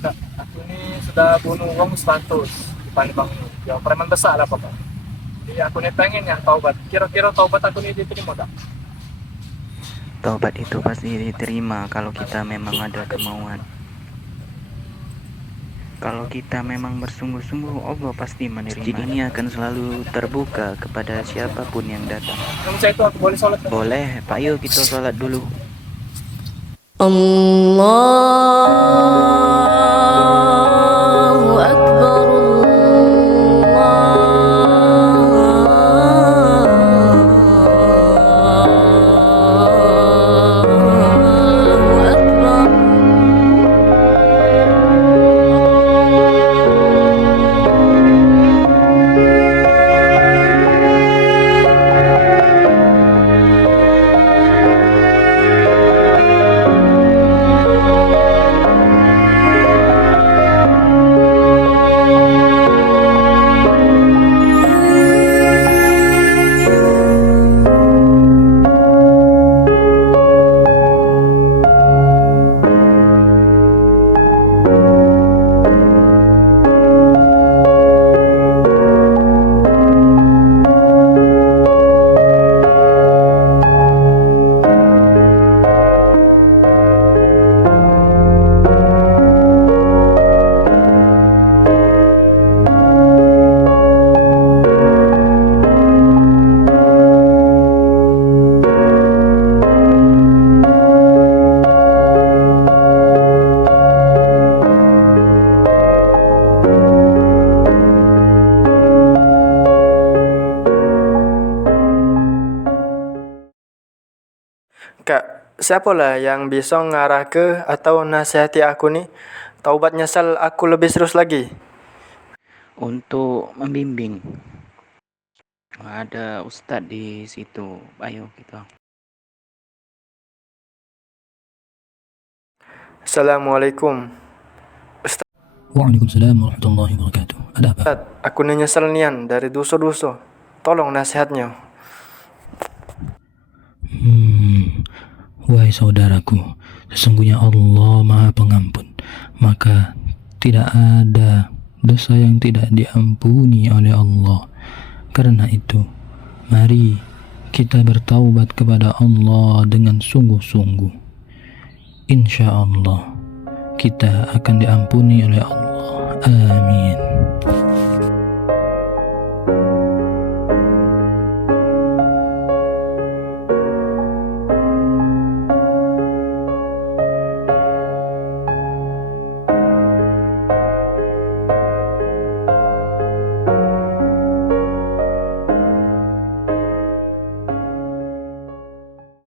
Kak, aku ini sudah bunuh uang 100 di Palembang ini. Ya, preman besar lah Pak. Jadi aku ini pengen yang taubat. Kira-kira taubat aku ini diterima tak? Taubat itu pasti diterima kalau kita memang ada kemauan. Kalau kita memang bersungguh-sungguh, Allah pasti menerima. Masjid ini akan selalu terbuka kepada siapapun yang datang. Yang saya itu aku boleh sholat tak? Boleh, Pak, yuk kita sholat dulu. Allahu Akbar. Allahu Akbar. Kak, siapa lah yang bisa ngarah ke atau nasihati aku nih? Taubat nyesal aku lebih serius lagi. Untuk membimbing, ada ustadz di situ. Ayo kita. Assalamualaikum. Waalaikumsalam warahmatullahi wabarakatuh. Ada apa? Ustaz, aku nih nyesel nian dari dosa-dosa. Tolong nasihatnya. Wahai saudaraku, sesungguhnya Allah Maha Pengampun, maka tidak ada dosa yang tidak diampuni oleh Allah. Karena itu, mari kita bertaubat kepada Allah dengan sungguh-sungguh. Insya Allah, kita akan diampuni oleh Allah. Amin.